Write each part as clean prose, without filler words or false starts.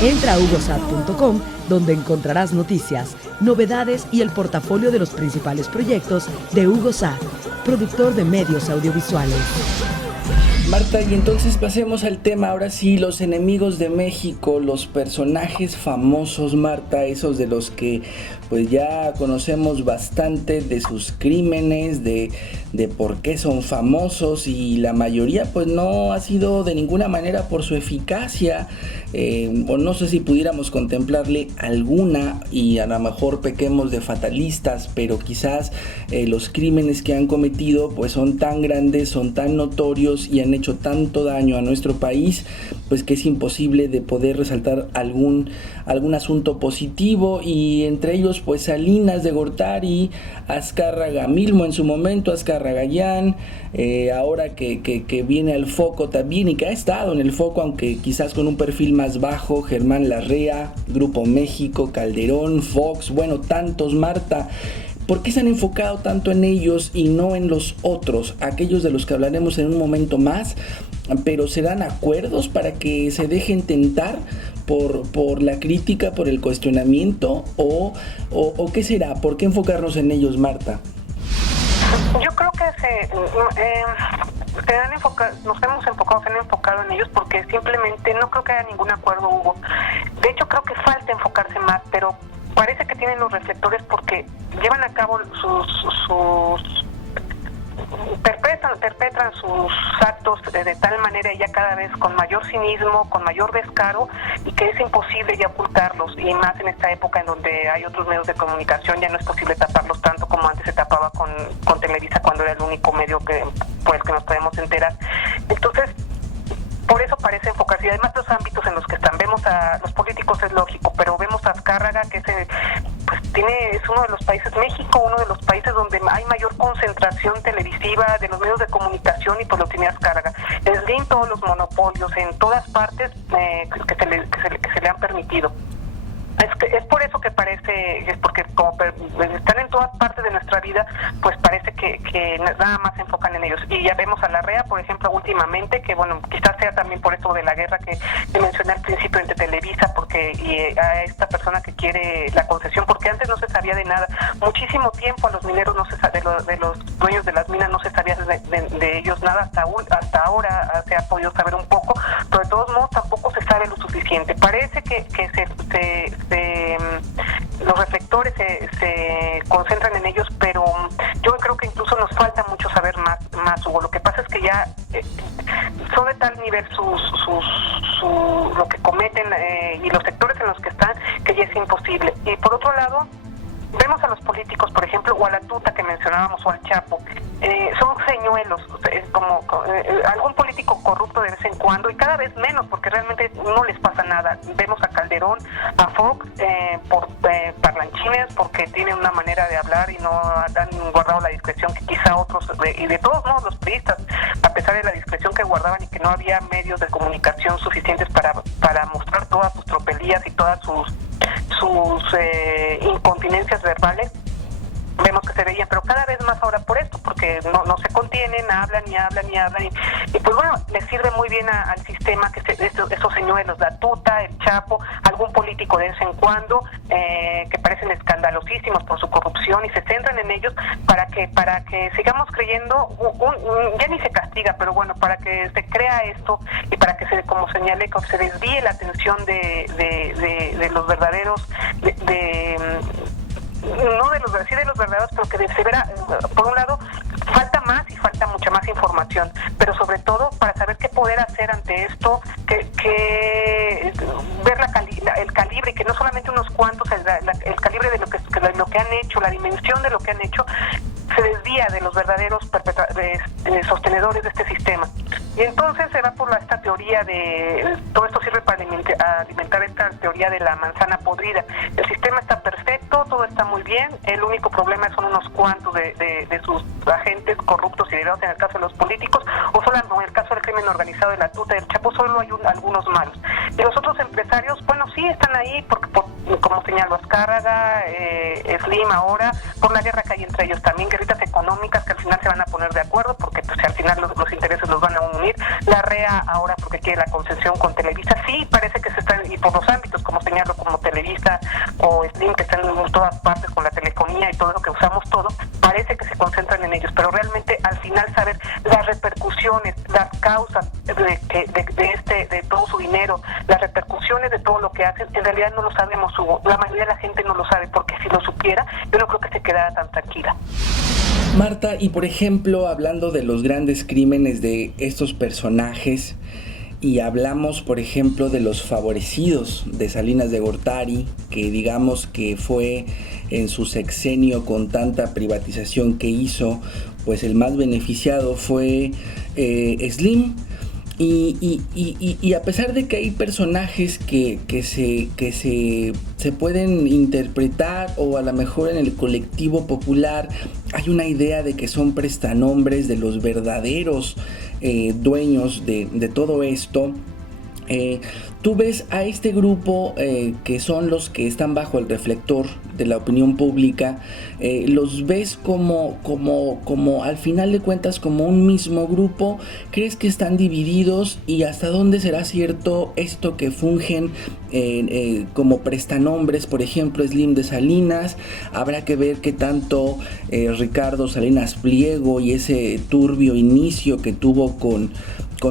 Entra a hugosat.com, donde encontrarás noticias, novedades y el portafolio de los principales proyectos de HugoSat, productor de medios audiovisuales. Marta, y entonces pasemos al tema, ahora sí, los enemigos de México, los personajes famosos, Marta, esos de los que pues ya conocemos bastante de sus crímenes, de por qué son famosos, y la mayoría pues no ha sido de ninguna manera por su eficacia, o no sé si pudiéramos contemplarle alguna, y a lo mejor pequemos de fatalistas, pero quizás los crímenes que han cometido pues son tan grandes, son tan notorios y han hecho tanto daño a nuestro país, pues que es imposible de poder resaltar algún asunto positivo, y entre ellos pues Salinas de Gortari, Azcárraga Milmo en su momento, Azcárraga-Gallán, ahora que viene al foco también y que ha estado en el foco, aunque quizás con un perfil más bajo, Germán Larrea, Grupo México, Calderón, Fox, bueno, tantos, Marta. ¿Por qué se han enfocado tanto en ellos y no en los otros, aquellos de los que hablaremos en un momento más? Pero ¿se dan acuerdos para que se dejen tentar por la crítica, por el cuestionamiento? ¿O qué será? ¿Por qué enfocarnos en ellos, Marta? Yo creo que nos hemos enfocado, se han enfocado en ellos porque simplemente no creo que haya ningún acuerdo, Hugo. De hecho, creo que falta enfocarse más, pero parece que tienen los reflectores porque llevan a cabo perpetran sus actos de tal manera, ya cada vez con mayor cinismo, con mayor descaro, y que es imposible ya ocultarlos, y más en esta época en donde hay otros medios de comunicación, ya no es posible taparlos tanto como antes se tapaba con Televisa, cuando era el único medio por el que nos podemos enterar. Entonces, por eso parece enfocarse, y además los ámbitos en los que están, vemos a los políticos, es lógico, pero vemos a Azcárraga, que es uno de los países, México, uno de los países donde hay mayor concentración televisiva de los medios de comunicación, y pues lo tiene Azcárraga. Slim, todos los monopolios en todas partes que se le han permitido. Es por eso que parece, es porque como están en todas partes de nuestra vida, pues parece que nada más se enfocan en ellos. Y ya vemos a Larrea, por ejemplo, últimamente, que bueno, quizás sea también por esto de la guerra que mencioné al principio entre Televisa, y a esta persona que quiere la concesión, porque antes no se sabía de nada. Muchísimo tiempo a los mineros no se sabía, de los dueños de las minas no se sabía de ellos nada, hasta ahora se ha podido saber un poco, pero de todos modos tampoco se sabe lo suficiente. Parece que los reflectores se concentran en ellos, pero yo creo que incluso nos falta mucho saber más, Hugo. Lo que pasa es que ya son de tal nivel lo que cometen y los sectores en los que están, que ya es imposible. Y por otro lado, vemos a los políticos, por ejemplo, o a la tuta que mencionábamos, o al Chapo, son señuelos, como algún político corrupto de vez en cuando, y cada vez menos, porque realmente no les pasa nada. Vemos a Calderón, a Fox, por parlanchines, porque tienen una manera de hablar y no han guardado la discreción que quizá otros, y de todos modos los priistas, a pesar de la discreción que guardaban y que no había medios de comunicación suficientes para mostrar todas sus tropelías y todas sus incontinencias verbales, vemos que se veía, pero cada vez más ahora por esto, porque no se contienen, hablan y pues bueno, les sirve muy bien al sistema que esos señuelos, la tuta, el Chapo, algún político de vez en cuando, que parecen escandalosísimos por su corrupción, y se centran en ellos para que sigamos creyendo, ya ni se castiga, pero bueno, para que se crea esto, y para que como señalé, que se desvíe la atención de los verdaderos, no de los verdaderos, pero que se verá, por un lado, falta mucha más información, pero sobre todo para saber qué poder hacer ante esto, que ver el calibre, que no solamente unos cuantos, el calibre de lo que han hecho, la dimensión de lo que han hecho, se desvía de los verdaderos sostenedores de este sistema. Y entonces se va por esta teoría todo esto sirve para alimentar esta teoría de la manzana podrida. El sistema está perfecto, todo está muy bien, el único problema son unos cuantos de sus agentes corruptos y derivados, en el caso de los políticos, o solo en el caso del crimen organizado, de la tuta, del Chapo, solo hay algunos malos. Y los otros empresarios, bueno, sí están ahí, como señaló Azcárraga, Slim ahora, por la guerra que hay entre ellos también, guerritas económicas que al final se van a poner de acuerdo, porque pues, al final los intereses los van a unir. Larrea ahora porque quiere la concesión con Televisa, sí, parece que se están, y por los ámbitos, como señalo, como Televisa o Slim, que están en todas partes con la telefonía y todo lo que usamos todo, parece que se concentran en ellos, pero realmente al final saber las repercusiones, las causas de todo su dinero, las repercusiones de todo lo que hacen, en realidad no lo sabemos, Hugo. La mayoría de la gente no lo sabe, porque si lo supiera, yo no creo que se quedara tan tranquila. Marta, y por ejemplo, hablando de los grandes crímenes de estos personajes, y hablamos, por ejemplo, de los favorecidos de Salinas de Gortari, que digamos que fue en su sexenio con tanta privatización que hizo, pues el más beneficiado fue Slim. Y a pesar de que hay personajes que se pueden interpretar, o a lo mejor en el colectivo popular hay una idea de que son prestanombres de los verdaderos dueños de todo esto, tú ves a este grupo que son los que están bajo el reflector de la opinión pública, los ves como al final de cuentas como un mismo grupo. ¿Crees que están divididos? ¿Y hasta dónde será cierto esto que fungen como prestanombres? Por ejemplo, Slim de Salinas, habrá que ver qué tanto Ricardo Salinas Pliego y ese turbio inicio que tuvo con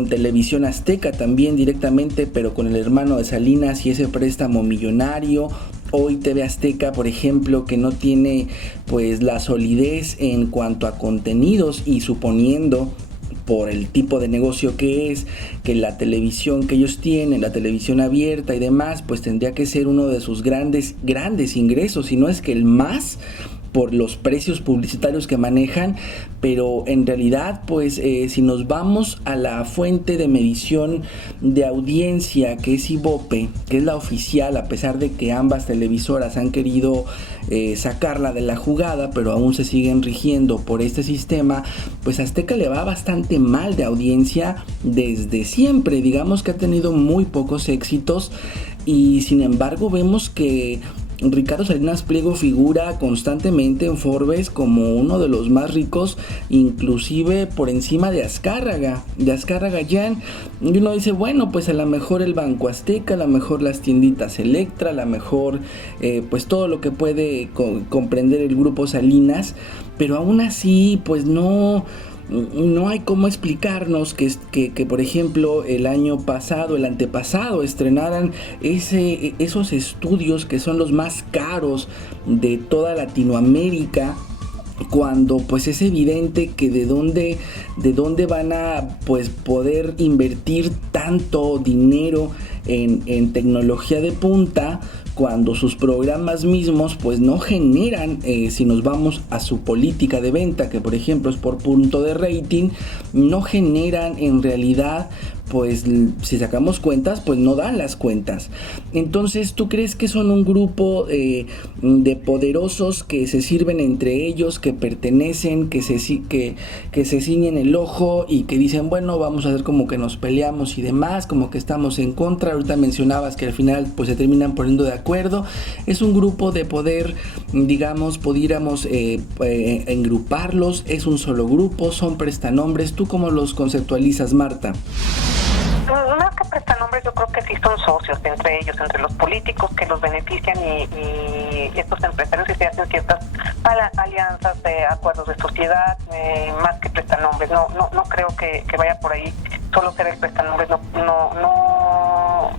Televisión Azteca también directamente, pero con el hermano de Salinas y ese préstamo millonario. Hoy TV Azteca, por ejemplo, que no tiene pues la solidez en cuanto a contenidos, y suponiendo por el tipo de negocio que es, que la televisión que ellos tienen, la televisión abierta y demás, pues tendría que ser uno de sus grandes ingresos, si no es que el más, por los precios publicitarios que manejan. Pero en realidad, pues si nos vamos a la fuente de medición de audiencia, que es Ibope, que es la oficial, a pesar de que ambas televisoras han querido sacarla de la jugada, pero aún se siguen rigiendo por este sistema, pues Azteca le va bastante mal de audiencia desde siempre. Digamos que ha tenido muy pocos éxitos, y sin embargo vemos que Ricardo Salinas Pliego figura constantemente en Forbes como uno de los más ricos, inclusive por encima de Azcárraga Jan. Y uno dice, bueno, pues a lo mejor el Banco Azteca, a lo mejor las tienditas Electra, a lo mejor pues todo lo que puede comprender el grupo Salinas, pero aún así pues no hay cómo explicarnos que por ejemplo el antepasado estrenaran esos estudios que son los más caros de toda Latinoamérica, cuando pues es evidente que de dónde van a pues poder invertir tanto dinero en tecnología de punta, cuando sus programas mismos pues no generan, si nos vamos a su política de venta, que por ejemplo es por punto de rating, no generan en realidad, pues si sacamos cuentas, pues no dan las cuentas. Entonces, ¿tú crees que son un grupo de poderosos que se sirven entre ellos, que pertenecen, que se ciñen el ojo y que dicen, bueno, vamos a hacer como que nos peleamos y demás, como que estamos en contra? Ahorita mencionabas que al final pues se terminan poniendo de acuerdo. Es un grupo de poder, digamos, pudiéramos engruparlos. Es un solo grupo, son prestanombres. ¿Tú cómo los conceptualizas, Marta? Más que prestanombres, yo creo que sí son socios entre ellos, entre los políticos que los benefician y estos empresarios, que se hacen ciertas alianzas, acuerdos de sociedad, más que prestanombres. No creo que vaya por ahí solo ser el prestanombres. No.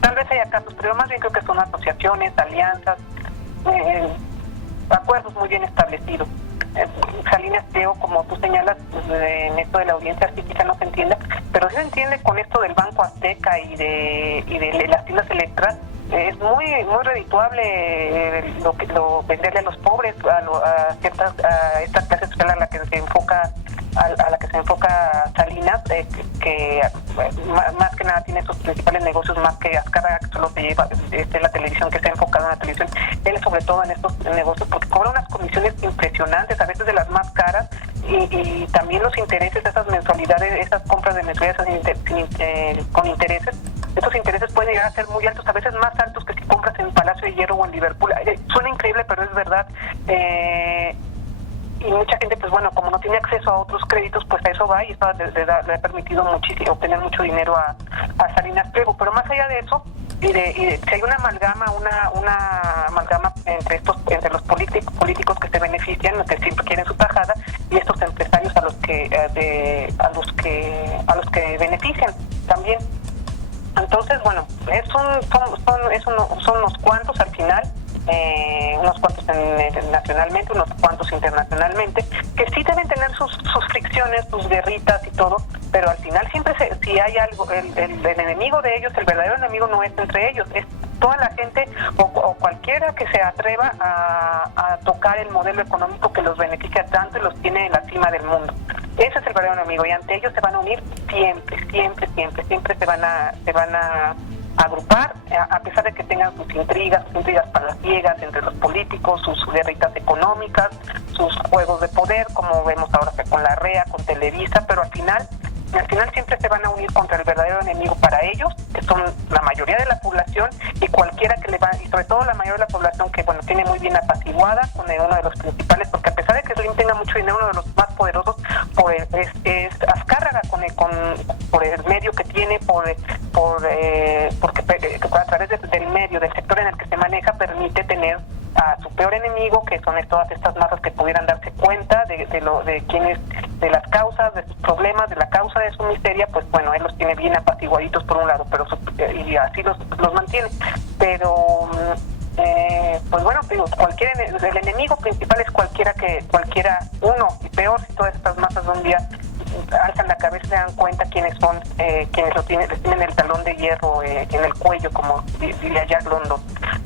Tal vez haya casos, pero más bien creo que son asociaciones, alianzas, acuerdos muy bien establecidos. Salinas Pliego, como tú señalas, en esto de la audiencia sí quizá no se entienda, pero sí se entiende con esto del Banco Azteca y de las tiendas Electra. Es muy redituable venderle a los pobres, a esta clase social a la que se enfoca Salinas, que más que nada tiene sus principales negocios, más que Azcárraga, que solo se lleva la televisión, que se ha enfocado en la televisión. Él sobre todo en estos negocios, porque cobra unas comisiones impresionantes, a veces de las más caras, y también los intereses, esas mensualidades, esas compras de mensualidades con intereses. Estos intereses pueden llegar a ser muy altos, a veces más altos que si compras en Palacio de Hierro o en Liverpool. Suena increíble, pero es verdad. Y mucha gente, pues bueno, como no tiene acceso a otros créditos, pues a eso va, y eso le ha permitido obtener mucho dinero a Salinas Pliego. Pero más allá de eso, si hay una amalgama entre los políticos que se benefician, que siempre quieren su tajada, y estos empresarios a los que benefician también. Entonces, bueno, son unos cuantos al final, unos cuantos nacionalmente, unos cuantos internacionalmente, que sí deben tener sus fricciones, sus guerritas y todo, pero al final siempre si hay algo, el enemigo de ellos, el verdadero enemigo no es entre ellos, es toda la gente o cualquiera que se atreva a tocar el modelo económico que los beneficia tanto y los tiene en la cima del mundo. Ese es el verdadero enemigo, y ante ellos se van a unir siempre se van a agrupar, a pesar de que tengan sus intrigas palaciegas entre los políticos, sus guerritas económicas, sus juegos de poder, como vemos ahora con la REA, con Televisa, pero al final siempre se van a unir contra el verdadero enemigo para ellos, que son la mayoría de la población, y cualquiera que le va, y sobre todo la mayoría de la población que tiene muy bien apaciguada con uno de los principales, porque a pesar de que Slim tenga mucho dinero, uno de los más poderosos es Azcárraga por el medio que tiene, porque a través del medio, del sector en el que se maneja, permite tener a su peor enemigo, que son todas estas masas que pudieran darse cuenta de quiénes, de las causas, de sus problemas, de la causa de su miseria. Pues bueno, él los tiene bien apaciguaditos por un lado, y así los mantiene. Pero pues bueno, digo, el enemigo principal es cualquiera, uno, y peor si todas estas masas de un día alzan la cabeza y se dan cuenta quiénes son, quienes les tienen el talón de hierro en el cuello, como diría Jack London.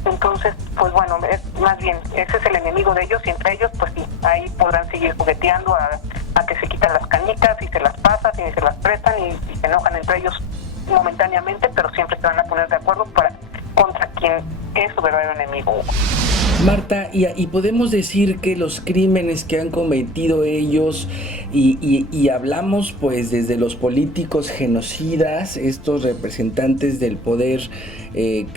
Entonces, pues bueno, más bien, ese es el enemigo de ellos, y entre ellos, pues sí, ahí podrán seguir jugueteando a que se quitan las canicas y se las pasan y se las prestan y se enojan entre ellos momentáneamente, pero siempre se van a poner de acuerdo contra quien es su verdadero enemigo. Marta, y podemos decir que los crímenes que han cometido ellos, y hablamos pues desde los políticos genocidas, estos representantes del poder,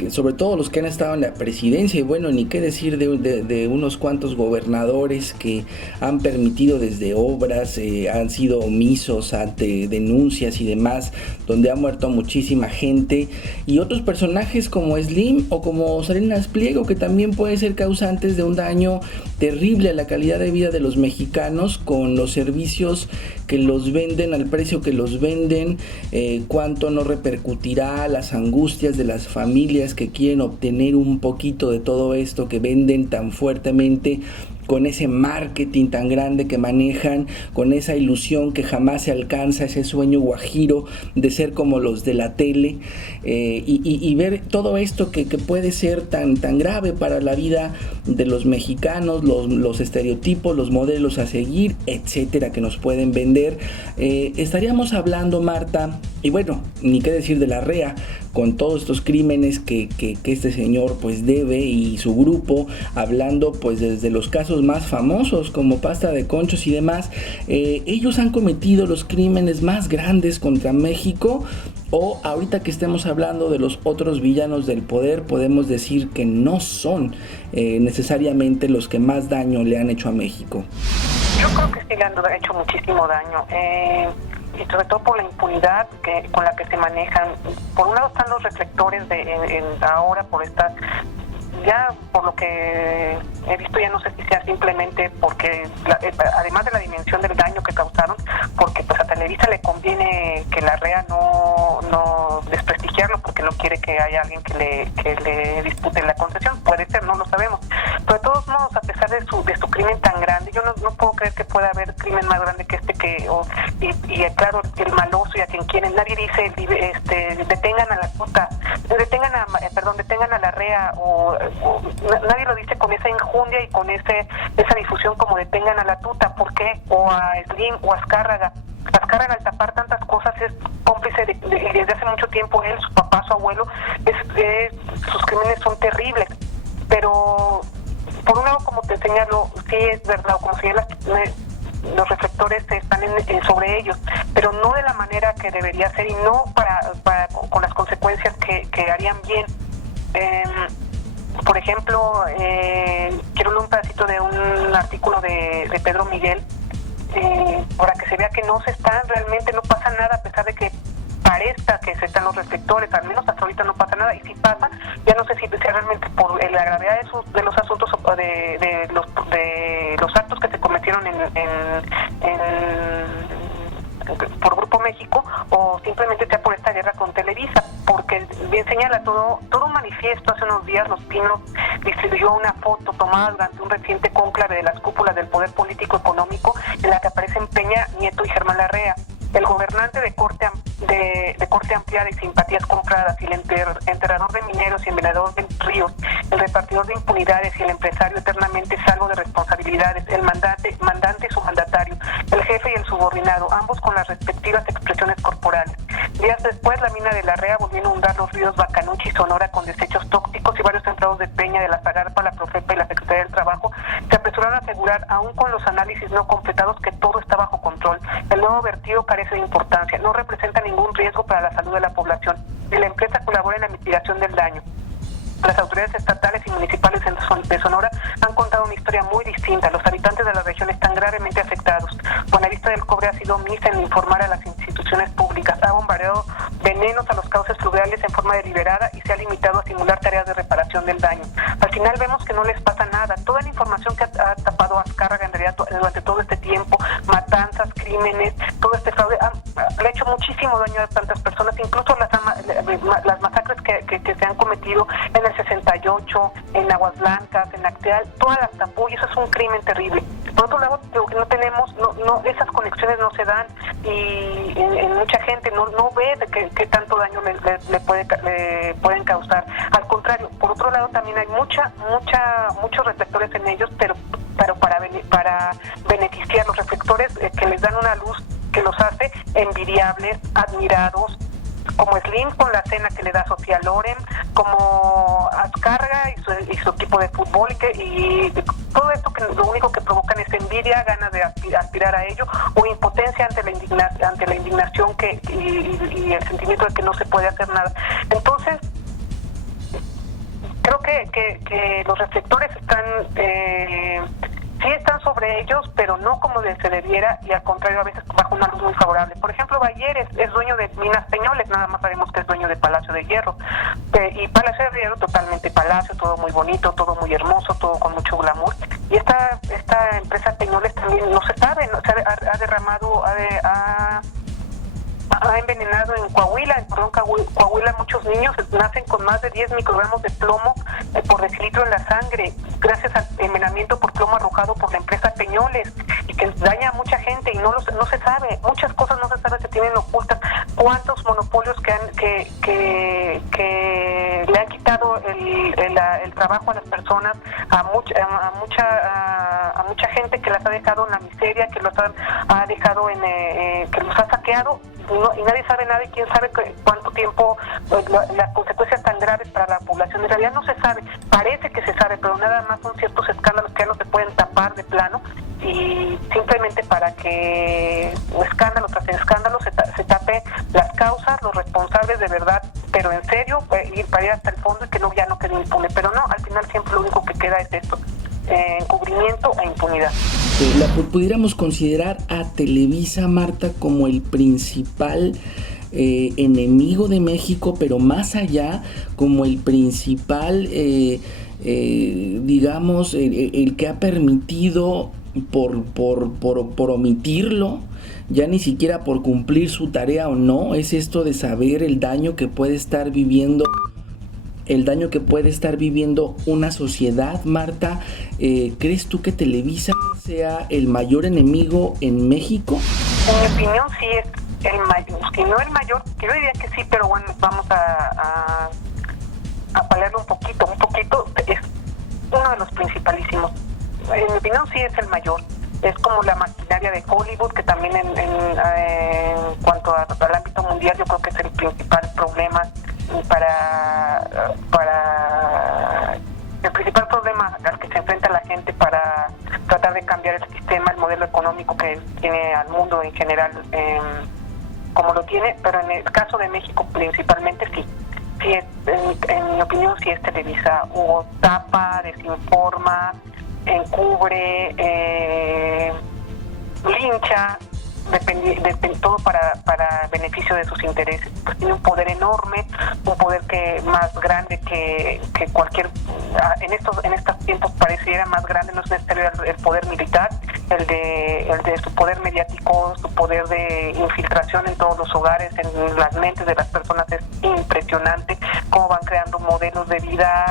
sobre todo los que han estado en la presidencia, y bueno, ni qué decir de unos cuantos gobernadores que han permitido desde obras, han sido omisos ante denuncias y demás, donde ha muerto muchísima gente, y otros personajes como Slim o como Salinas Pliego, que también puede ser causantes de un daño terrible a la calidad de vida de los mexicanos con los servicios que los venden al precio que los venden, cuánto no repercutirá las angustias de las familias que quieren obtener un poquito de todo esto que venden tan fuertemente, con ese marketing tan grande que manejan, con esa ilusión que jamás se alcanza, ese sueño guajiro de ser como los de la tele, y ver todo esto que puede ser tan grave para la vida de los mexicanos, los estereotipos, los modelos a seguir, etcétera, que nos pueden vender. Estaríamos hablando, Marta, y bueno, ni qué decir de la REA, con todos estos crímenes que este señor pues debe, y su grupo, hablando pues desde los casos más famosos como Pasta de Conchos y demás. Ellos han cometido los crímenes más grandes contra México, o ahorita que estemos hablando de los otros villanos del poder, podemos decir que no son necesariamente los que más daño le han hecho a México. Yo creo que sí le han hecho muchísimo daño, y sobre todo por la impunidad con la que se manejan. Por un lado están los reflectores ahora por esta, ya por lo que he visto, ya no sé si sea simplemente porque además de la dimensión del daño que causaron, porque pues a Televisa le conviene que la REA no desprestigiarlo, porque no quiere que haya alguien que le dispute la concesión. Puede ser, no lo sabemos, pero de todos modos, a pesar de su crimen tan grande, yo no puedo creer que pueda haber crimen más grande que este, y claro, el maloso, y a quien quieren, nadie dice detengan a la puta, detengan a la REA, o nadie lo dice con esa injundia y con esa difusión como detengan a la tuta. ¿Por qué? O a Slim o a Azcárraga. Azcárraga, al tapar tantas cosas, es cómplice desde hace mucho tiempo. Él, su papá, su abuelo, sus crímenes son terribles. Pero por un lado, como te señalo, sí es verdad, como señalas, los reflectores están sobre ellos, pero no de la manera que debería ser, y no con las consecuencias que harían bien. Por ejemplo, quiero leer un pedacito de un artículo de Pedro Miguel, para que se vea que realmente no pasa nada, a pesar de que parezca que se están los reflectores, al menos hasta ahorita no pasa nada, y si pasa, ya no sé si realmente por la gravedad de los asuntos o de los actos que se cometieron por Grupo México, o simplemente sea por esta guerra con Televisa, porque bien señala todo un manifiesto. Hace unos días Los Pinos distribuyó una foto tomada durante un reciente cónclave de las cúpulas del poder político económico, en la que aparecen Peña Nieto y Germán Larrea. El gobernante de corte ampliada y simpatías compradas, y el enterrador de mineros y envenenador de ríos, el repartidor de impunidades y el empresario eternamente salvo de responsabilidades, el mandante y su mandatario, el jefe y el subordinado, ambos con las respectivas expresiones corporales. Días después, la mina de Larrea volvió a inundar los ríos Bacanuchi y Sonora con desechos tóxicos, y varios empleados de Peña, de la Zagarpa, la Profepa y la Secretaría del Trabajo se apresuraron a asegurar, aún con los análisis no completados, que todo está bajo control. El nuevo vertido carece de importancia, no representa ningún riesgo para la salud de la población, y la empresa colabora en la mitigación del daño. Las autoridades estatales y municipales de Sonora han contado una historia muy distinta. Los habitantes de la región están gravemente afectados. Buenavista del Cobre ha sido omisa en informar a las instituciones públicas, ha bombardeado venenos a los cauces fluviales en forma deliberada y se ha limitado a simular tareas de reparación del daño. Al final vemos que no les pasa nada. Toda la información que ha tapado Azcárraga en realidad durante todo este tiempo, matanzas, crímenes, todo este fraude, le ha hecho muchísimo daño a tantas personas, incluso las masacres que se han cometido en el 68, en Aguas Blancas, en Acteal, todas las tapó, y eso es un crimen terrible. Por otro lado, lo que no tenemos, esas conexiones no se dan, y en mucha gente no ve de qué tanto daño le pueden causar. Al contrario, por otro lado también hay muchos reflectores en ellos, pero para beneficiar los reflectores que les dan una luz que los hace envidiables, admirados, como Slim con la cena que le da Sofía Loren, como Azcárraga y su equipo de fútbol, y todo esto que lo único que provocan es envidia, ganas de aspirar a ello, o impotencia ante la indignación y el sentimiento de que no se puede hacer nada. Entonces, creo que los reflectores sí están sobre ellos, pero no como se debiera, y al contrario, a veces bajo una luz muy favorable. Por ejemplo, Bayer es dueño de Minas Peñoles, nada más sabemos que es dueño de Palacio de Hierro. Y Palacio de Hierro, totalmente palacio, todo muy bonito, todo muy hermoso, todo con mucho glamour. Y esta empresa Peñoles también no se sabe, ha derramado, ha envenenado en Coahuila. Coahuila muchos niños nacen con más de 10 microgramos de plomo por decilitro en la sangre, gracias al envenenamiento por plomo arrojado por la empresa Peñoles, y que daña a mucha gente, y no se sabe, muchas cosas no se saben, se tienen ocultas. ¿Cuántos monopolios que le han quitado el trabajo a las personas, a mucha gente, que las ha dejado en la miseria, que los ha dejado que los ha saqueado, y nadie sabe nada, y quién sabe cuánto tiempo, las consecuencias tan graves para la población? En realidad no se sabe, parece que se sabe, pero nada más son ciertos escándalos que ya no se pueden tapar de plano, y simplemente para que escándalo tras escándalo se tape las causas, los responsables de verdad, pero en serio, para ir hasta el fondo, y que ya no quede impune. Pero no, al final siempre lo único que queda es esto: encubrimiento e impunidad. Pudiéramos considerar a Televisa, Marta, como el principal enemigo de México, pero más allá, como el principal, digamos, el que ha permitido por omitirlo, ya ni siquiera por cumplir su tarea o no, es esto de saber el daño que puede estar viviendo una sociedad. Marta, ¿crees tú que Televisa sea el mayor enemigo en México? En mi opinión sí es el mayor, si no el mayor, yo diría que sí, pero bueno, vamos a paliarlo un poquito, es uno de los principalísimos. En mi opinión sí es el mayor. Es como la maquinaria de Hollywood, que también en cuanto al ámbito mundial, yo creo que es el principal problema el principal problema al que se enfrenta la gente para tratar de cambiar el sistema, el modelo económico que tiene al mundo en general, como lo tiene. Pero en el caso de México principalmente sí en mi opinión sí es Televisa. Hubo tapa, desinforma, encubre, lincha, todo para beneficio de sus intereses. Pues tiene un poder enorme, un poder que más grande que cualquier, en estos tiempos pareciera más grande, no es necesario el poder militar, el de su poder mediático, su poder de infiltración en todos los hogares, en las mentes de las personas. Es impresionante cómo van creando modelos de vida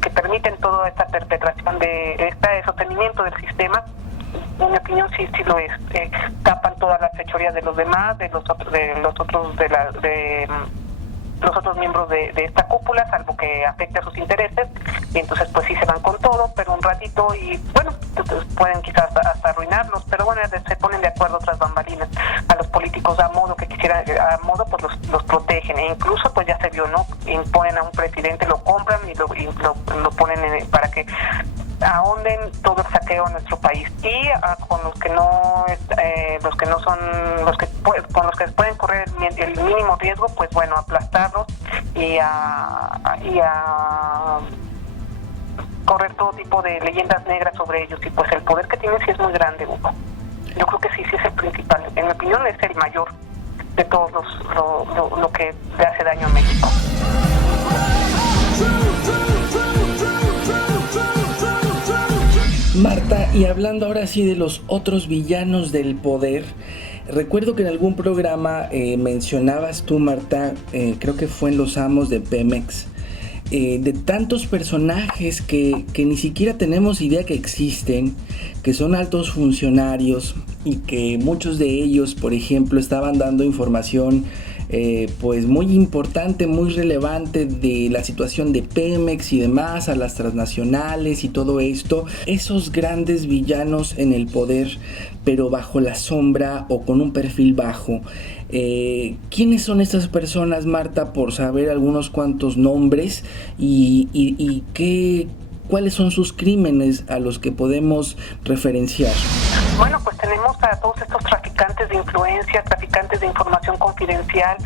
que permiten toda esta perpetración de este sostenimiento del sistema. En mi opinión sí lo es. Tapan todas las fechorías de los demás, de los otros miembros de esta cúpula, salvo que afecte a sus intereses, y entonces pues sí se van con todo, pero un ratito, y bueno, entonces pueden quizás hasta arruinarlos, pero bueno, se ponen de acuerdo tras bambalinas. A los políticos a modo que quisieran, a modo pues los protegen, e incluso pues ya se vio, ¿no? Imponen a un presidente, lo compran y lo ponen para que ahonden todo el saqueo en nuestro país, y con los que no son con los que pueden correr el mínimo riesgo, pues bueno, aplastarlos y a correr todo tipo de leyendas negras sobre ellos. Y pues el poder que tienen sí es muy grande, Hugo. Yo creo que sí es el principal, en mi opinión es el mayor de todos lo que le hace daño a México. Marta, y hablando ahora sí de los otros villanos del poder, recuerdo que en algún programa mencionabas tú, Marta, creo que fue en Los Amos de Pemex, de tantos personajes que ni siquiera tenemos idea que existen, que son altos funcionarios y que muchos de ellos, por ejemplo, estaban dando información pues muy importante, muy relevante de la situación de Pemex y demás, a las transnacionales y todo esto. Esos grandes villanos en el poder, pero bajo la sombra o con un perfil bajo. ¿Quiénes son estas personas, Marta, por saber algunos cuantos nombres y cuáles son sus crímenes a los que podemos referenciar? Bueno, pues tenemos a todos estos traficantes de influencia, traficantes de información confidencial,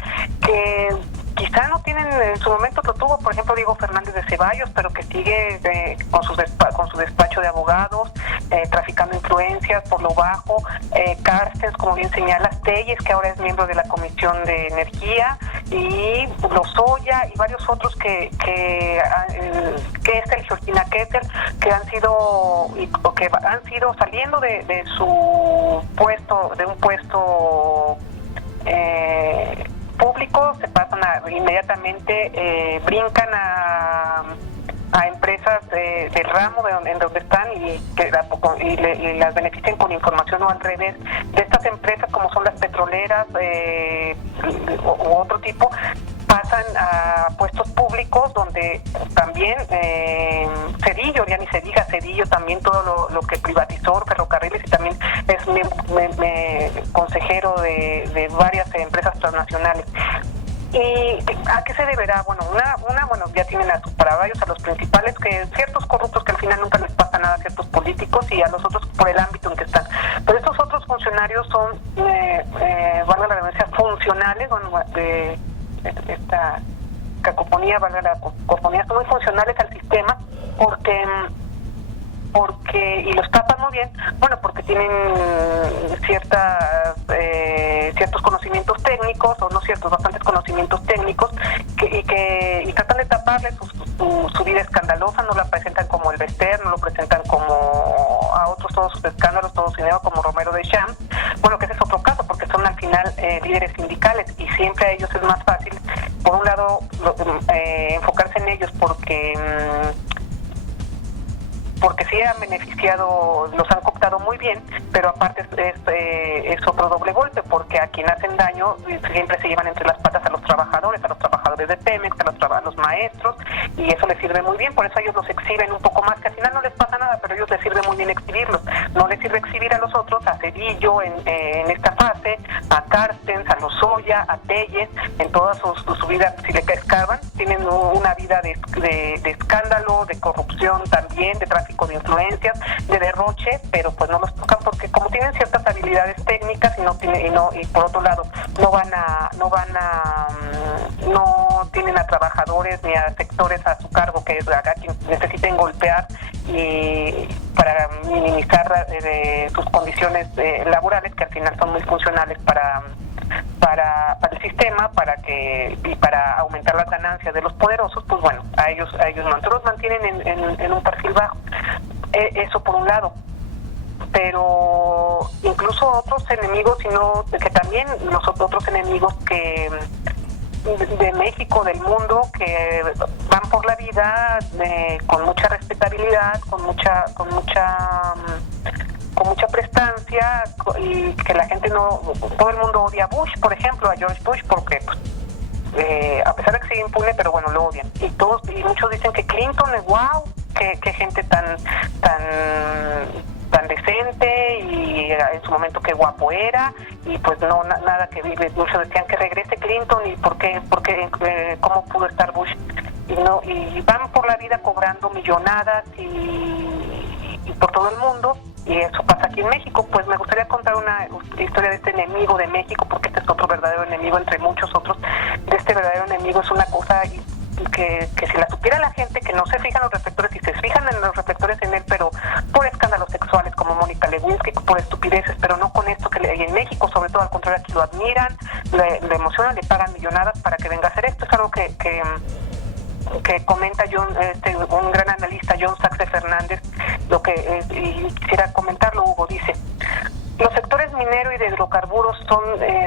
que quizá no tienen, en su momento lo tuvo, por ejemplo, Diego Fernández de Ceballos, pero que sigue con su despacho de abogados, traficando influencias por lo bajo. Carstens, como bien señalas, Telles, que ahora es miembro de la Comisión de Energía, y Lozoya y varios otros que Kessel, Georgina Kessel, que han sido saliendo de su puesto, de un puesto público, se pasan inmediatamente brincan a empresas del ramo en donde están y las benefician con información, o al revés, de estas empresas como son las petroleras u otro tipo, pasan a puestos públicos donde también Cedillo, ya ni se diga Cedillo, también todo lo que privatizó Ferrocarriles, y también es consejero de varias empresas transnacionales. ¿Y a qué se deberá? Bueno, ya tienen para varios, a los principales, que ciertos corruptos que al final nunca les pasa nada a ciertos políticos, y a los otros por el ámbito en que están. Pero estos otros funcionarios son, valga la redundancia, funcionales, de esta cacofonía, valga la cacofonía, son muy funcionales al sistema porque y los tapan muy bien, porque tienen ciertos conocimientos técnicos, o no ciertos, bastantes conocimientos técnicos, y tratan de taparle su vida escandalosa. No la presentan como el Bester, no lo presentan como a otros todos sus escándalos, todo su dinero, como Romero de Champs. Que ese es otro caso, porque son al final líderes sindicales, y siempre a ellos es más fácil, por un lado, enfocarse en ellos porque sí han beneficiado, los han cooptado muy bien, pero aparte es otro doble golpe, porque a quien hacen daño siempre se llevan entre las patas a los trabajadores de Pemex, a los maestros, y eso les sirve muy bien. Por eso ellos los exhiben un poco más, que al final no les pasa nada, pero a ellos les sirve muy bien exhibirlos. No les sirve exhibir a los otros, a Cedillo en esta fase, a Carstens, a Lozoya, a Telles, en toda su vida, si le escarban, tienen una vida de escándalo, de corrupción también, de tráfico de influencias, de derroche, pero pues no los tocan porque como tienen ciertas habilidades técnicas y por otro lado no tienen a trabajadores ni a sectores a su cargo que es a quien necesiten golpear para minimizar sus condiciones laborales, que al final son muy funcionales para el sistema, y para aumentar las ganancias de los poderosos. Pues bueno, a ellos no, entonces los mantienen en un perfil bajo. Eso por un lado. Pero incluso otros enemigos, que también los otros enemigos que de México, del mundo, que van por la vida con mucha respetabilidad, con mucha prestancia, y que la gente todo el mundo odia a Bush, por ejemplo, a George Bush, porque a pesar de que sigue impune, pero bueno, lo odian. Y muchos dicen que Clinton es wow, que gente tan decente, y en su momento qué guapo era, y pues no, nada que vive. Muchos decían que regrese Clinton, y cómo pudo estar Bush, y van por la vida cobrando millonadas y por todo el mundo. Y eso pasa aquí en México. Pues me gustaría contar una historia de este enemigo de México, porque este es otro verdadero enemigo entre muchos otros. De este verdadero enemigo es una cosa que si la supiera la gente, que no se fijan los reflectores, y se fijan en los reflectores en él, pero por escándalos sexuales como Mónica Lewinsky, por estupideces, pero no con esto y en México, sobre todo, al contrario, aquí lo admiran, le emocionan, le pagan millonadas para que venga a hacer esto. Es algo que comenta un gran analista, John Sachs de Fernández, y quisiera comentarlo, Hugo. Dice: los sectores minero y de hidrocarburos son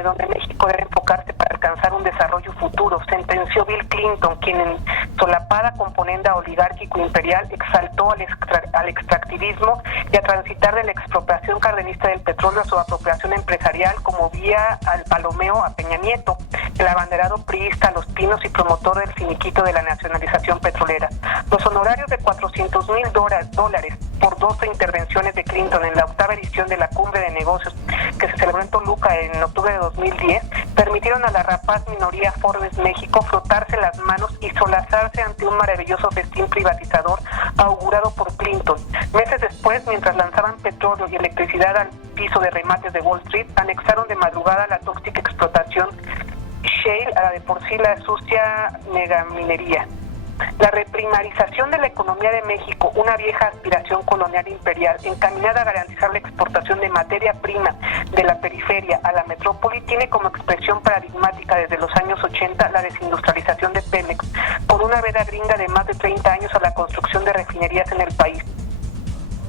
donde México debe enfocarse para alcanzar un desarrollo futuro, sentenció Bill Clinton, quien en solapada componenda oligárquico-imperial exaltó al extractivismo y a transitar de la expropiación cardenista del petróleo a su apropiación empresarial como vía al palomeo a Peña Nieto, el abanderado priista a los pinos y promotor del finiquito de la nacionalización petrolera. Los honorarios de $400,000 por 12 intervenciones de Clinton en la 8ª edición de la Cumbre de Negocios que se celebró en Toluca en octubre de 2010 permitieron a la rapaz minoría Forbes México frotarse las manos y solazarse ante un maravilloso festín privatizador augurado por Clinton. Meses después, mientras lanzaban petróleo y electricidad al piso de remates de Wall Street, anexaron de madrugada la tóxica explotación shale a la de por sí la sucia megaminería. La reprimarización de la economía de México, una vieja aspiración colonial imperial encaminada a garantizar la exportación de materia prima de la periferia a la metrópoli, tiene como expresión paradigmática desde los años 80 la desindustrialización de Pemex, por una veda gringa de más de 30 años a la construcción de refinerías en el país.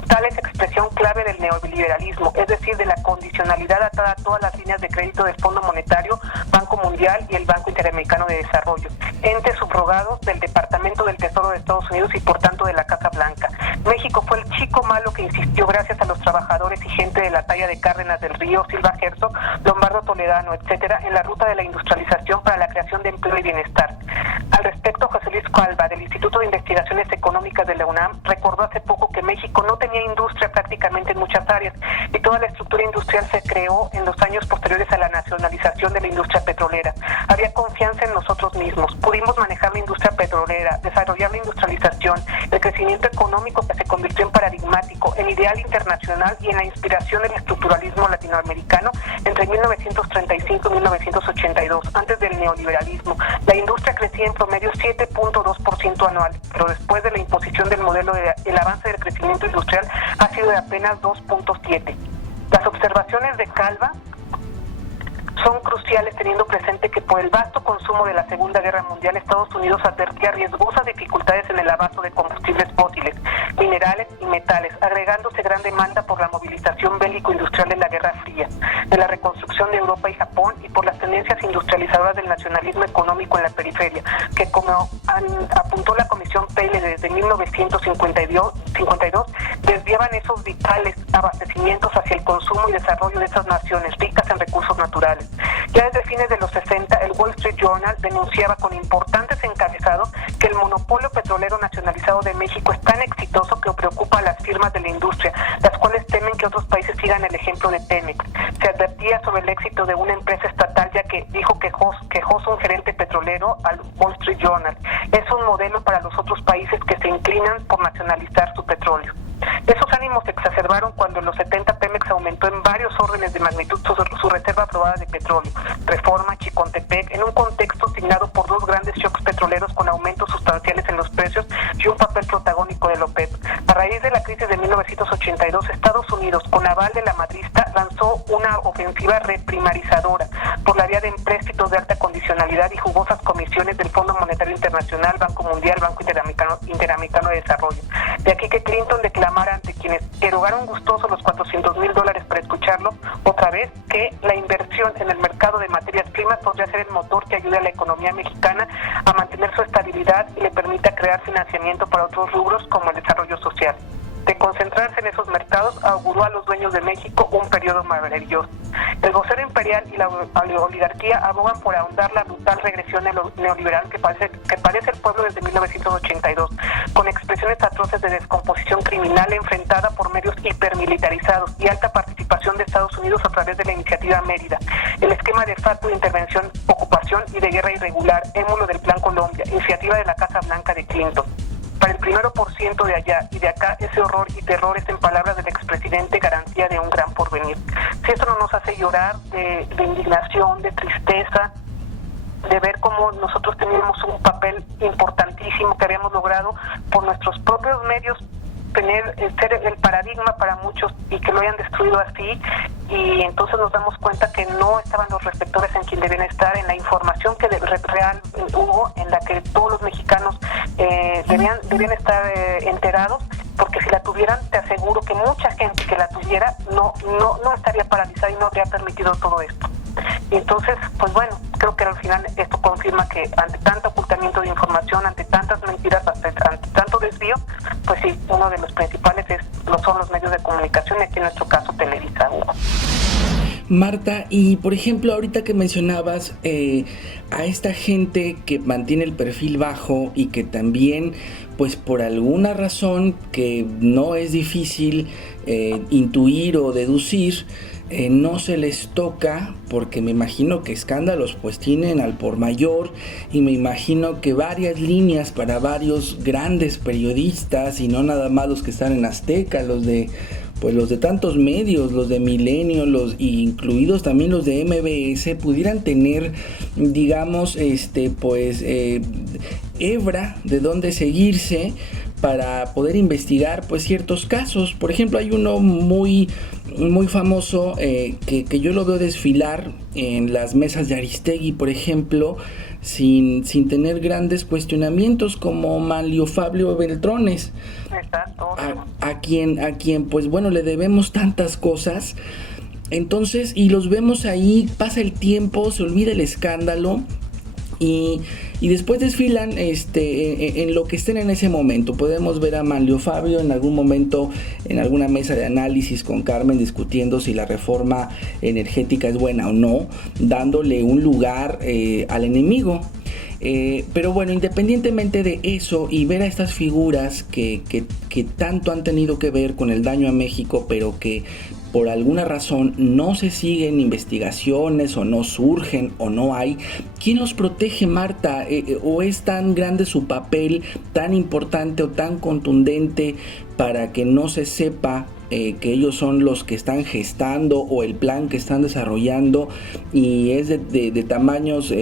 Tal es expresión clave del neoliberalismo, es decir, de la condicionalidad atada a todas las líneas de crédito del Fondo Monetario, Banco Mundial y el Banco Interamericano de Desarrollo, entes subrogados del Departamento del Tesoro de Estados Unidos y por tanto de la Casa Blanca. México fue el chico malo que insistió, gracias a los trabajadores y gente de la talla de Cárdenas del Río, Silva Herzog, Lombardo Toledano, etcétera, en la ruta de la industrialización para la creación de empleo y bienestar. Al respecto, José Luis Calva, del Instituto de Investigaciones Económicas de la UNAM, recordó hace poco que México no tenía industria prácticamente en muchas áreas, y toda la estructura industrial se creó en los años posteriores a la nacionalización de la industria petrolera. Había confianza en nosotros mismos, pudimos manejar la industria petrolera, desarrollar la industrialización, el crecimiento económico que se convirtió en paradigmático, en ideal internacional y en la inspiración del estructuralismo latinoamericano entre 1935 y 1982, antes del neoliberalismo. La industria crecía en promedio 7.2% anual, pero después de la imposición del modelo el avance del crecimiento industrial ha sido de apenas 2.7. Las observaciones de Calva son cruciales, teniendo presente que por el vasto consumo de la Segunda Guerra Mundial, Estados Unidos advertía riesgosas dificultades en el abasto de combustibles fósiles, minerales y metales, agregándose gran demanda por la movilización bélico-industrial de la Guerra Fría, de la reconstrucción de Europa y Japón, y por las tendencias industrializadoras del nacionalismo económico en la periferia, que, como apuntó la Comisión Pele desde 1952, desviaban esos vitales abastecimientos hacia el consumo y desarrollo de esas naciones ricas en recursos naturales. Ya desde fines de los 60, el Wall Street Journal denunciaba con importantes encabezados que el monopolio petrolero nacionalizado de México es tan exitoso que preocupa a las firmas de la industria, las cuales temen que otros países sigan el ejemplo de Pemex. Se advertía sobre el éxito de una empresa estatal, ya que dijo quejoso un gerente petrolero al Wall Street Journal. Es un modelo para los otros países que se inclinan por nacionalizar su petróleo. Esos ánimos se exacerbaron cuando en los 70 Pemex aumentó en varios órdenes de magnitud su reserva probada de petróleo, Reforma, Chicontepec, en un contexto signado por dos grandes shocks petroleros con aumentos sustanciales en los precios y un papel protagónico de OPEP. A raíz de la crisis de 1982, Estados Unidos, con aval de la madrista, lanzó una ofensiva reprimarizadora por la vía de empréstitos de alta condicionalidad y jugosas comisiones del Fondo Monetario Internacional, Banco Mundial, Banco Interamericano de Desarrollo. De aquí que Clinton declamara ante quienes erogaron gustosos los $400,000 para escucharlo, otra vez, que la inversión en el mercado de materias primas podría ser el motor que ayude a la economía mexicana a mantener su estabilidad y le permita crear financiamiento para otros rubros como el desarrollo social. De concentrarse en esos mercados, auguró a los dueños de México un periodo maravilloso. El vocero imperial y la oligarquía abogan por ahondar la brutal regresión neoliberal que padece el pueblo desde 1982, con expresiones atroces de descomposición criminal enfrentada por medios hipermilitarizados y alta participación de Estados Unidos a través de la iniciativa Mérida, el esquema de facto de intervención, ocupación y de guerra irregular, émulo del Plan Colombia, iniciativa de la Casa Blanca de Clinton. Para el 1% de allá y de acá, ese horror y terror es, en palabras del expresidente, garantía de un gran porvenir. Si esto no nos hace llorar de indignación, de tristeza, de ver cómo nosotros teníamos un papel importantísimo que habíamos logrado por nuestros propios medios, ser el paradigma para muchos y que lo hayan destruido así, y entonces nos damos cuenta que no estaban los reflectores en quien debían estar, en la información que real hubo, en la que todos los mexicanos debían estar enterados, porque si la tuvieran, te aseguro que mucha gente que la tuviera no estaría paralizada y no habría permitido todo esto. Y entonces, pues bueno, creo que al final esto confirma que ante tanto ocultamiento de información, ante tantas mentiras, ante tanto desvío, pues sí, uno de los principales son los medios de comunicación, y aquí en nuestro caso Televisa, Hugo. Marta, y por ejemplo, ahorita que mencionabas a esta gente que mantiene el perfil bajo y que también, pues por alguna razón que no es difícil intuir o deducir, no se les toca, porque me imagino que escándalos pues tienen al por mayor, y me imagino que varias líneas para varios grandes periodistas, y no nada más los que están en Azteca, los de tantos medios, los de Milenio, incluidos también los de MBS, pudieran tener, digamos, hebra de dónde seguirse para poder investigar pues ciertos casos. Por ejemplo, hay uno muy famoso que yo lo veo desfilar en las mesas de Aristegui, por ejemplo, sin tener grandes cuestionamientos, como Manlio Fabio Beltrones. Exacto. A quien pues bueno, le debemos tantas cosas. Entonces, y los vemos ahí, pasa el tiempo, se olvida el escándalo, y después desfilan en lo que estén en ese momento. Podemos ver a Manlio Fabio en algún momento en alguna mesa de análisis con Carmen discutiendo si la reforma energética es buena o no, dándole un lugar al enemigo. Pero bueno, independientemente de eso, y ver a estas figuras que tanto han tenido que ver con el daño a México, pero que por alguna razón no se siguen investigaciones, o no surgen, o no hay, ¿quién los protege, Marta? ¿O es tan grande su papel, tan importante o tan contundente para que no se sepa que ellos son los que están gestando, o el plan que están desarrollando, y es de tamaños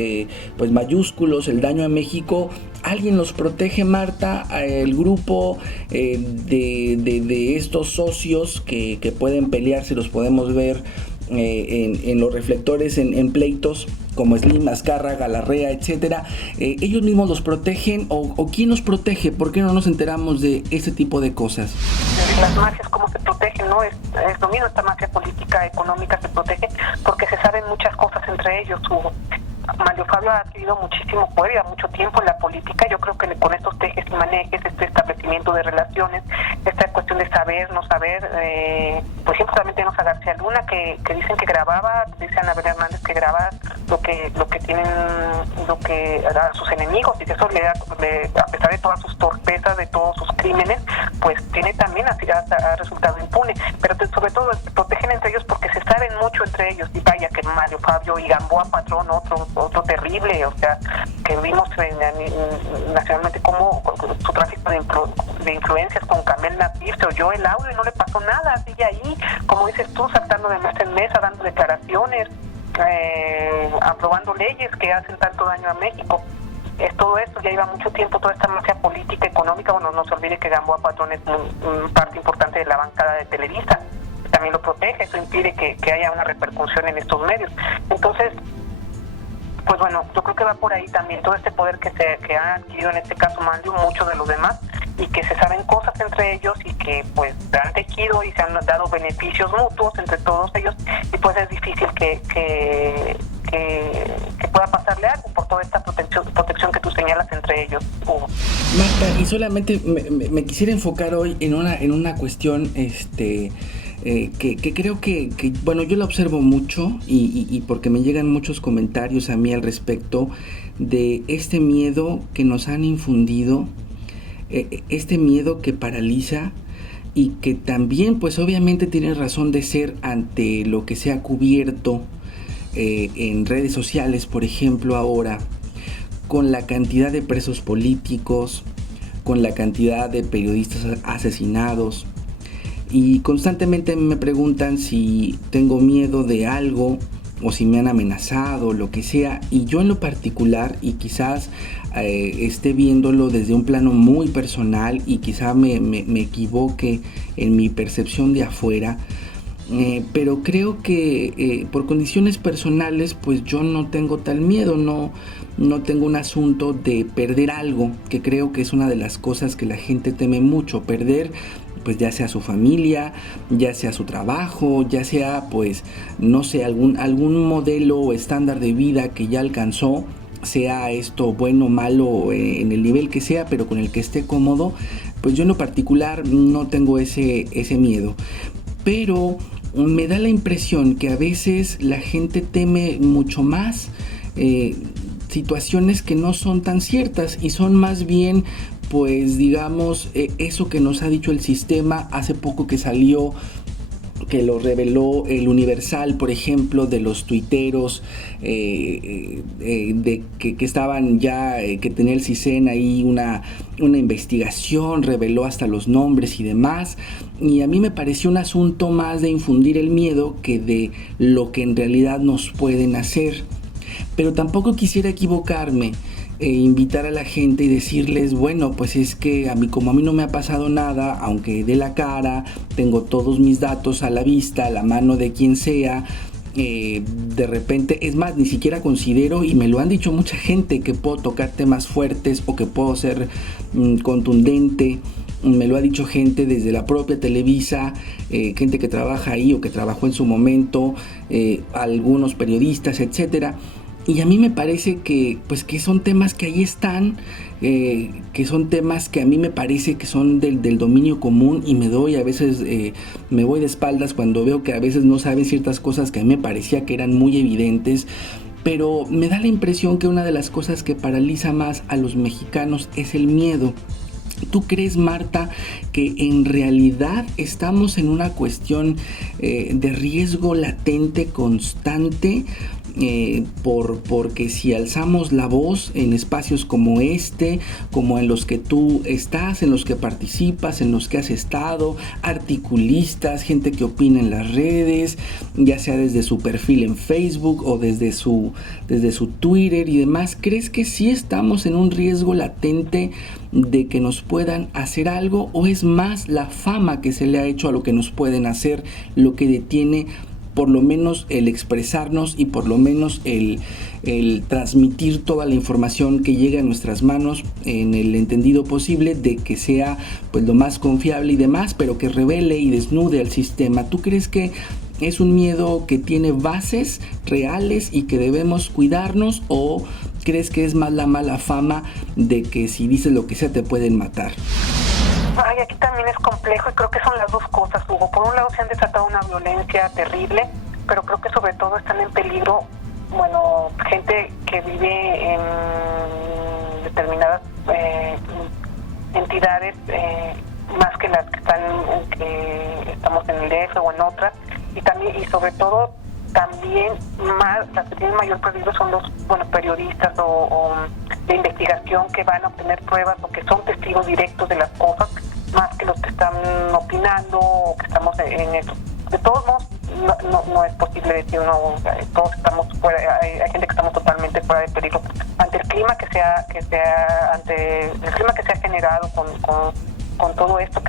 pues mayúsculos el daño a México? ¿Alguien los protege, Marta? El grupo de estos socios que pueden pelearse, los podemos ver en los reflectores, en pleitos como Slim, Azcárraga, Larrea, etcétera. ¿Ellos mismos los protegen, o quién los protege? ¿Por qué no nos enteramos de ese tipo de cosas? Las mafias, ¿cómo se protegen? No es lo mismo. Esta mafia política, económica, se protege porque se saben muchas cosas entre ellos. Manlio Fabio ha adquirido muchísimo poder, ya mucho tiempo en la política. Yo creo que con estos tejes y manejes, este establecimiento de relaciones, esta cuestión de saber, no saber, pues siempre también tenemos a García Luna, que dicen que grababa, dicen a Abel Hernández que graba lo que tienen, lo que a sus enemigos, y eso a pesar de todas sus torpezas, de todos sus crímenes, pues tiene también, ha resultado impune. Pero sobre todo se protegen entre ellos porque se saben mucho entre ellos. Y vaya que Manlio Fabio y Gamboa Patrón, otro terrible, o sea, que vimos nacionalmente como su tráfico de influencias con Camel Natif, se oyó el audio y no le pasó nada, sigue ahí, como dices tú, saltando de mesa en mesa, dando declaraciones, aprobando leyes que hacen tanto daño a México. es todo esto, ya lleva mucho tiempo toda esta mafia política, económica. Bueno, no se olvide que Gamboa Patrón es parte importante de la bancada de Televisa, también lo protege, eso impide que haya una repercusión en estos medios. Entonces, pues bueno, yo creo que va por ahí también todo este poder que ha adquirido en este caso Manlio, muchos de los demás, y que se saben cosas entre ellos y que pues han tejido y se han dado beneficios mutuos entre todos ellos, y pues es difícil que pueda pasarle algo por toda esta protección que tú señalas entre ellos, Hugo. Marta, y solamente me quisiera enfocar hoy en una cuestión que creo que bueno, yo la observo mucho y porque me llegan muchos comentarios a mí al respecto de este miedo que nos han infundido, este miedo que paraliza y que también pues obviamente tiene razón de ser ante lo que se ha cubierto en redes sociales, por ejemplo, ahora con la cantidad de presos políticos, con la cantidad de periodistas asesinados. Y constantemente me preguntan si tengo miedo de algo o si me han amenazado, lo que sea. Y yo en lo particular, y quizás esté viéndolo desde un plano muy personal y quizás me equivoque en mi percepción de afuera, pero creo que por condiciones personales pues yo no tengo tal miedo, no tengo un asunto de perder algo, que creo que es una de las cosas que la gente teme mucho, perder pues ya sea su familia, ya sea su trabajo, ya sea pues no sé, algún modelo o estándar de vida que ya alcanzó, sea esto bueno o malo en el nivel que sea, pero con el que esté cómodo. Pues yo en lo particular no tengo ese miedo, pero me da la impresión que a veces la gente teme mucho más situaciones que no son tan ciertas y son más bien pues digamos eso que nos ha dicho el sistema. Hace poco que salió, que lo reveló el Universal, por ejemplo, de los tuiteros de que estaban ya, que tenía el CISEN ahí una investigación, reveló hasta los nombres y demás, y a mí me pareció un asunto más de infundir el miedo que de lo que en realidad nos pueden hacer. Pero tampoco quisiera equivocarme invitar a la gente y decirles, bueno, pues es que como a mí no me ha pasado nada, aunque dé la cara, tengo todos mis datos a la vista, a la mano de quien sea, de repente, es más, ni siquiera considero, y me lo han dicho mucha gente, que puedo tocar temas fuertes o que puedo ser contundente. Me lo ha dicho gente desde la propia Televisa, gente que trabaja ahí o que trabajó en su momento, algunos periodistas, etcétera. Y a mí me parece que son temas que ahí están, que son temas que a mí me parece que son del dominio común, y a veces me voy de espaldas cuando veo que a veces no saben ciertas cosas que a mí me parecía que eran muy evidentes. Pero me da la impresión que una de las cosas que paraliza más a los mexicanos es el miedo. ¿Tú crees, Marta, que en realidad estamos en una cuestión de riesgo latente constante? Porque si alzamos la voz en espacios como este, como en los que tú estás, en los que participas, en los que has estado, articulistas, gente que opina en las redes, ya sea desde su perfil en Facebook o desde su Twitter y demás, ¿crees que sí estamos en un riesgo latente de que nos puedan hacer algo, o es más la fama que se le ha hecho a lo que nos pueden hacer lo que detiene por lo menos el expresarnos y por lo menos el transmitir toda la información que llegue a nuestras manos en el entendido posible de que sea pues lo más confiable y demás, pero que revele y desnude al sistema? ¿Tú crees que es un miedo que tiene bases reales y que debemos cuidarnos, o crees que es más la mala fama de que si dices lo que sea te pueden matar? Ay, aquí también es complejo y creo que son las dos cosas, Hugo. Por un lado se han desatado una violencia terrible, pero creo que sobre todo están en peligro, gente que vive en determinadas entidades, más que las que estamos en el DF o en otras, y sobre todo también las que tienen mayor peligro son los periodistas o de investigación, que van a obtener pruebas o que son testigos directos de las cosas, más que los que están opinando o que estamos en eso. De todos modos, no es posible decir todos estamos fuera, hay gente que estamos totalmente fuera de peligro ante el clima que se ha generado con todo esto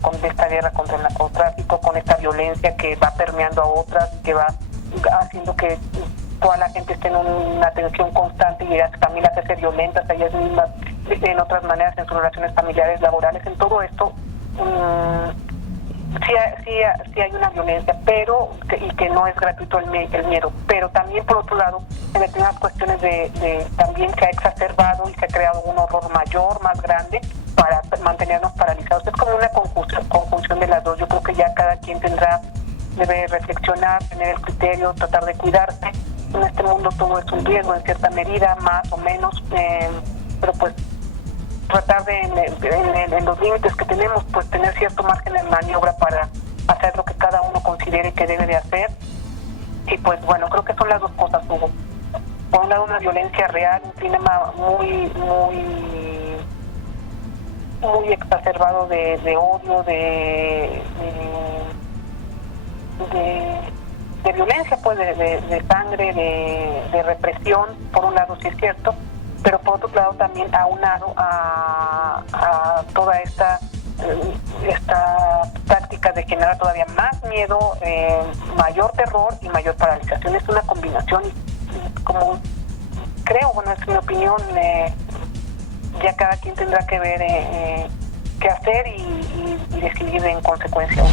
con esta guerra contra el narcotráfico, con esta violencia que va permeando a otras, que va haciendo que toda la gente esté en una tensión constante y las familias se violentas a ellas mismas, en otras maneras, en sus relaciones familiares, laborales, en todo esto. Sí hay una violencia, pero y que no es gratuito el miedo, pero también por otro lado en determinadas cuestiones de también que ha exacerbado y se ha creado un horror mayor, más grande, para mantenernos paralizados. Es como una conjunción de las dos. Yo creo que ya cada quien debe reflexionar, tener el criterio, tratar de cuidarse. En este mundo todo es un riesgo en cierta medida, más o menos, pero pues tratar de en los límites que tenemos, pues tener cierto margen de maniobra para hacer lo que cada uno considere que debe de hacer. Y pues bueno, creo que son las dos cosas, Hugo. Por un lado, una violencia real, un clima muy exacerbado de odio, de violencia, pues de sangre, de represión. Por un lado sí es cierto, pero por otro lado también aunado a toda esta táctica de generar todavía más miedo, mayor terror y mayor paralización. Es una combinación, como creo, bueno, es mi opinión, ya cada quien tendrá que ver qué hacer y decidir en consecuencia, ¿no?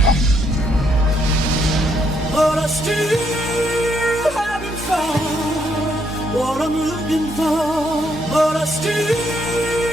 But I still haven't found what I'm looking for. But I still